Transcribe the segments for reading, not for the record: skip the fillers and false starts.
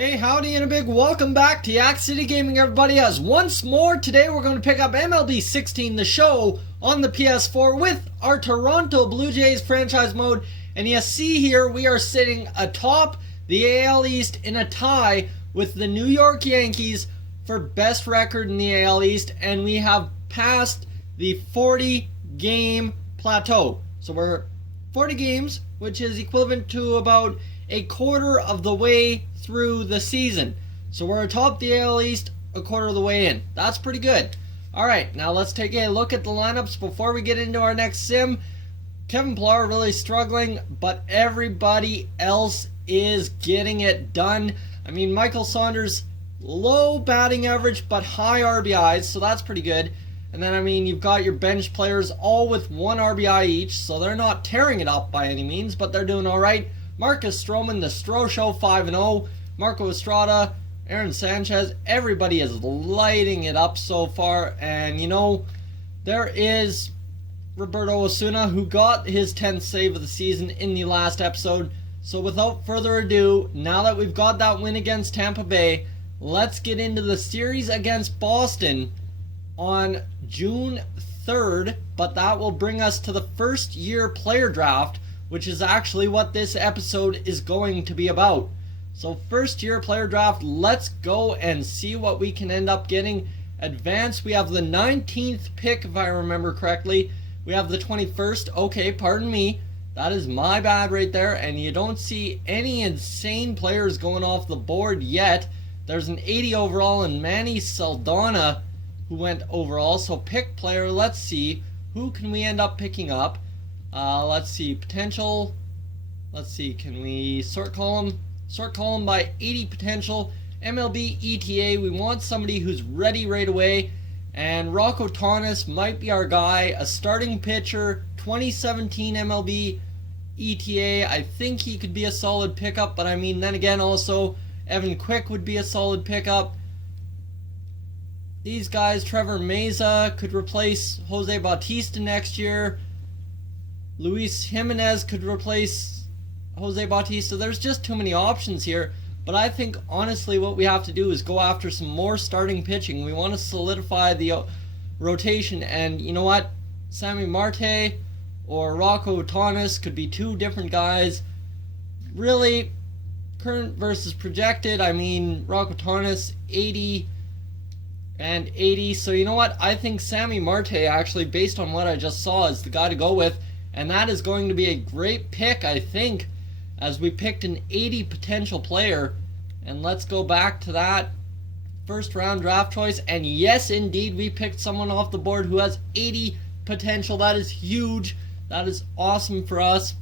Hey, howdy and a big welcome back to Yak-City Gaming, everybody, as once more today we're going to pick up MLB 16 The Show on the PS4 with our Toronto Blue Jays franchise mode. And you see here we are sitting atop the AL East in a tie with the New York Yankees for best record in the AL East, and we have passed the 40-game plateau. So we're 40 games, which is equivalent to about a quarter of the way through the season. So we're atop the AL East a quarter of the way in. That's pretty good. Alright, now let's take a look at the lineups before we get into our next sim. Kevin Pillar really struggling, but everybody else is getting it done. I mean, Michael Saunders, low batting average, but high RBIs, so that's pretty good. And then, I mean, you've got your bench players all with 1 RBI each, so they're not tearing it up by any means, but they're doing alright. Marcus Stroman, the Stro Show, 5-0. Marco Estrada, Aaron Sanchez, everybody is lighting it up so far. And, you know, there is Roberto Osuna, who got his 10th save of the season in the last episode. So without further ado, now that we've got that win against Tampa Bay, let's get into the series against Boston on June 3rd. But that will bring us to the first year player draft, which is actually what this episode is going to be about. So first year player draft, let's go and see what we can end up getting. Advanced, we have the 19th pick if I remember correctly. We have the 21st, okay, pardon me. That is my bad right there, and you don't see any insane players going off the board yet. There's an 80 overall and Manny Saldana who went overall. So pick player, let's see. Who can we end up picking up? Let's see, potential. Let's see, can we sort column? Sort column by 80 potential. MLB ETA, we want somebody who's ready right away. And Rocco Thomas might be our guy, a starting pitcher, 2017 MLB ETA. I think he could be a solid pickup, but I mean, then again, also, Evan Quick would be a solid pickup. These guys, Trevor Meza could replace Jose Bautista next year. Luis Jimenez could replace Jose Bautista. There's just too many options here. But I think, honestly, what we have to do is go after some more starting pitching. We want to solidify the rotation. And you know what? Sammy Marte or Rocco Thomas could be two different guys. Really, current versus projected. I mean, Rocco Thomas, 80 and 80. So you know what? I think Sammy Marte, actually, based on what I just saw, is the guy to go with. And that is going to be a great pick, I think, as we picked an 80 potential player. And let's go back to that first round draft choice. And yes, indeed, we picked someone off the board who has 80 potential. That is huge. That is awesome for us.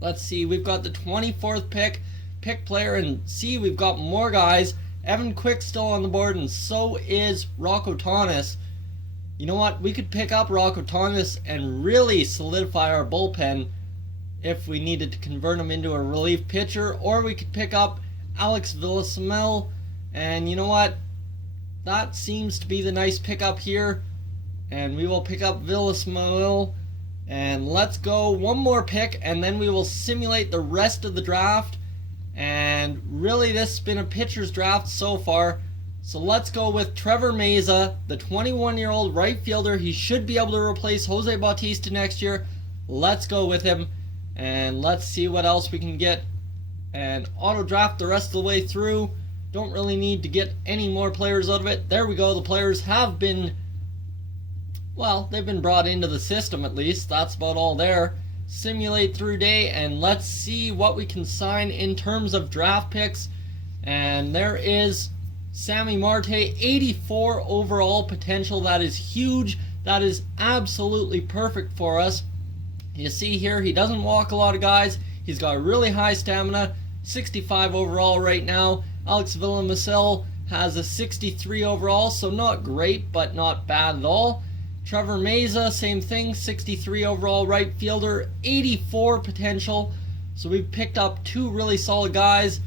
Let's see, we've got the 24th pick player, and see, we've got more guys. Evan Quick still on the board, and so is Rocco Thomas. You know what? We could pick up Rocco Thomas and really solidify our bullpen if we needed to convert him into a relief pitcher, or we could pick up Alex Villasamel. And you know what? That seems to be the nice pickup here. And we will pick up Villasamel. And let's go one more pick, and then we will simulate the rest of the draft. And really, this has been a pitcher's draft so far. So let's go with Trevor Meza, the 21-year-old right fielder. He should be able to replace Jose Bautista next year. Let's go with him, and let's see what else we can get. And auto draft the rest of the way through. Don't really need to get any more players out of it. There we go. The players have been, well, they've been brought into the system at least. That's about all there. Simulate through day, and let's see what we can sign in terms of draft picks. And there is Sammy Marte, 84 overall potential. That is huge. That is absolutely perfect for us. You see here, he doesn't walk a lot of guys. He's got really high stamina, 65 overall right now. Alex Villasamel has a 63 overall, so not great, but not bad at all. Trevor Meza, same thing, 63 overall right fielder, 84 potential. So we've picked up two really solid guys.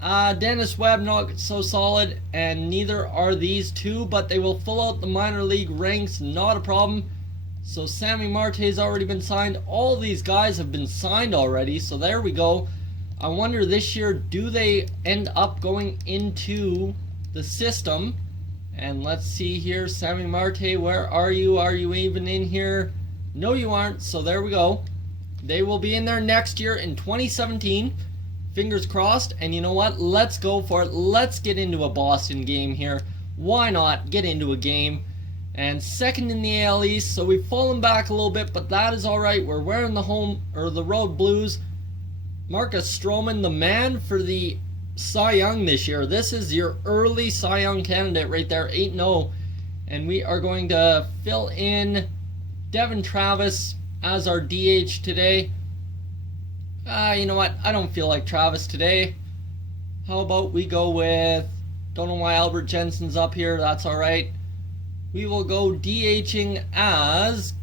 Dennis Webb, not so solid, and neither are these two, but they will fill out the minor league ranks, not a problem. So Sammy Marte's already been signed. All these guys have been signed already, so there we go. I wonder this year, do they end up going into the system? And let's see here, Sammy Marte, where are you? Are you even in here? No, you aren't, so there we go. They will be in there next year in 2017. Fingers crossed. And you know what? Let's go for it. Let's get into a Boston game here. Why not get into a game? And second in the AL East, so we've fallen back a little bit, but that is all right. We're wearing the home or the road blues. Marcus Stroman, the man for the Cy Young this year. This is your early Cy Young candidate right there, 8-0. And we are going to fill in Devin Travis as our DH today. You know what? I don't feel like Travis today. How about we go with... Don't know why Albert Jensen's up here. That's all right. We will go DHing as...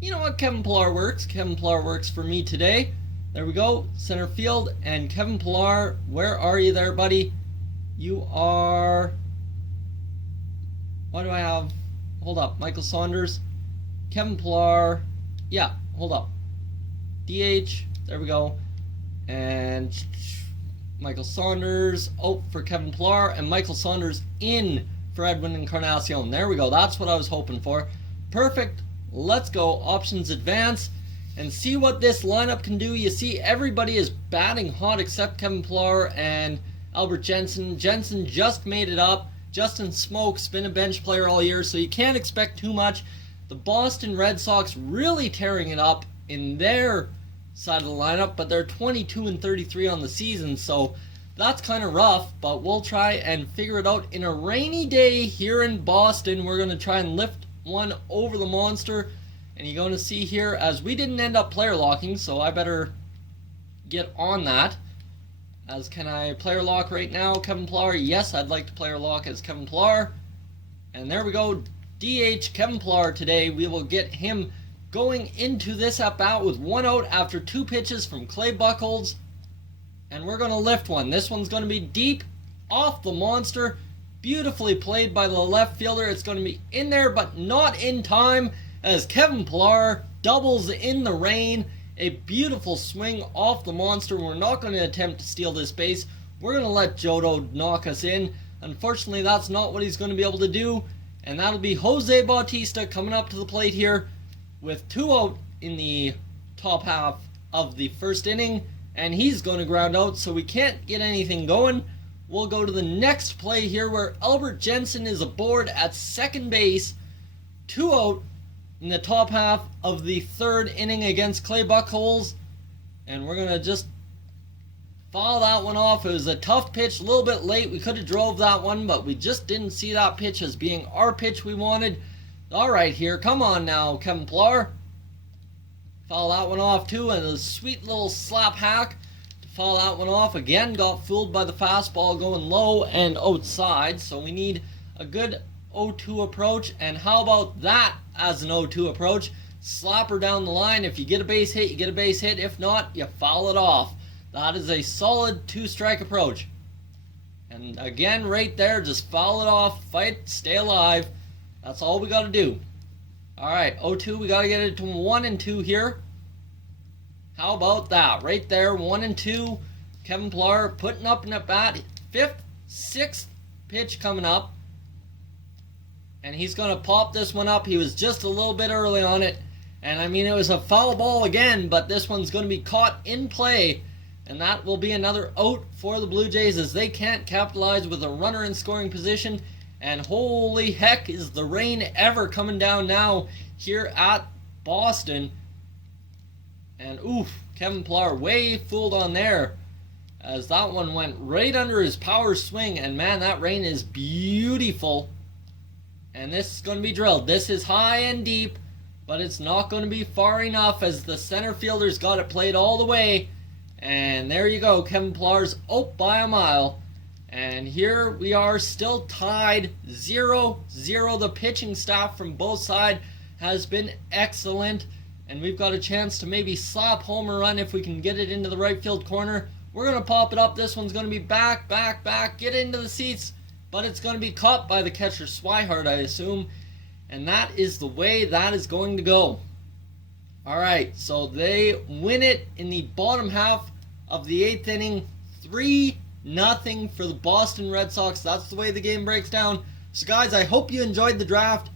You know what? Kevin Pillar works. Kevin Pillar works for me today. There we go. Center field. And Kevin Pillar, where are you there, buddy? You are... Why do I have... Hold up. Michael Saunders. Kevin Pillar. Yeah, hold up. DH. There we go. And Michael Saunders out for Kevin Pillar. And Michael Saunders in for Edwin Encarnacion. There we go. That's what I was hoping for. Perfect. Let's go. Options advance. And see what this lineup can do. You see everybody is batting hot except Kevin Pillar and Albert Jensen. Jensen just made it up. Justin Smoke's been a bench player all year, so you can't expect too much. The Boston Red Sox really tearing it up in their side of the lineup, but they're 22-33 on the season, so that's kind of rough, but we'll try and figure it out. In a rainy day here in Boston, we're going to try and lift one over the monster, and you're going to see here, as we didn't end up player locking, so I better get on that. As can I player lock right now, Kevin Pillar? Yes, I'd like to player lock as Kevin Pillar. And there we go, DH Kevin Pillar today. We will get him going into this at-bat with one out after two pitches from Clay Buchholz. And we're going to lift one. This one's going to be deep off the monster. Beautifully played by the left fielder. It's going to be in there, but not in time, as Kevin Pillar doubles in the rain. A beautiful swing off the monster. We're not going to attempt to steal this base. We're going to let Jodo knock us in. Unfortunately, that's not what he's going to be able to do. And that'll be Jose Bautista coming up to the plate here with two out in the top half of the first inning. And he's going to ground out, so we can't get anything going. We'll go to the next play here where Albert Jensen is aboard at second base. Two out in the top half of the third inning against Clay Buchholz. And we're going to just foul that one off. It was a tough pitch, a little bit late. We could have drove that one, but we just didn't see that pitch as being our pitch we wanted. All right, here. Come on now, Kevin Pillar. Foul that one off too, and a sweet little slap hack to foul that one off. Again, got fooled by the fastball going low and outside, so we need a good 0-2 approach. And how about that as an 0-2 approach? Slap her down the line. If you get a base hit, you get a base hit. If not, you foul it off. That is a solid two-strike approach. And again, right there, just foul it off, fight, stay alive. That's all we got to do. All right, 0-2, we got to get it to 1-2 here. How about that? Right there, 1-2. Kevin Pillar putting up an at-bat. Fifth, sixth pitch coming up. And he's going to pop this one up. He was just a little bit early on it. And I mean, it was a foul ball again, but this one's going to be caught in play. And that will be another out for the Blue Jays, as they can't capitalize with a runner in scoring position. And holy heck, is the rain ever coming down now here at Boston. And oof, Kevin Pillar way fooled on there, as that one went right under his power swing. And man, that rain is beautiful. And this is going to be drilled. This is high and deep, but it's not going to be far enough, as the center fielder's got it played all the way. And there you go, Kevin Pillar's out by a mile. And here we are, still tied 0-0. The pitching staff from both sides has been excellent. And we've got a chance to maybe slap home a run if we can get it into the right field corner. We're going to pop it up. This one's going to be back, get into the seats. But it's going to be caught by the catcher, Swihart, I assume. And that is the way that is going to go. All right, so they win it in the bottom half of the 8th inning. 3-0 for the Boston Red Sox. That's the way the game breaks down. So guys, I hope you enjoyed the draft.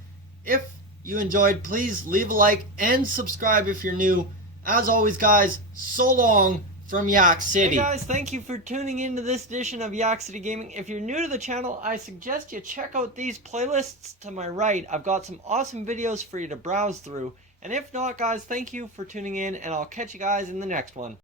If you enjoyed, please leave a like and subscribe if you're new. As always, guys, so long from Yak-City. Hey guys, thank you for tuning into this edition of Yak-City Gaming. If you're new to the channel, I suggest you check out these playlists to my right. I've got some awesome videos for you to browse through. And if not, guys, thank you for tuning in, and I'll catch you guys in the next one.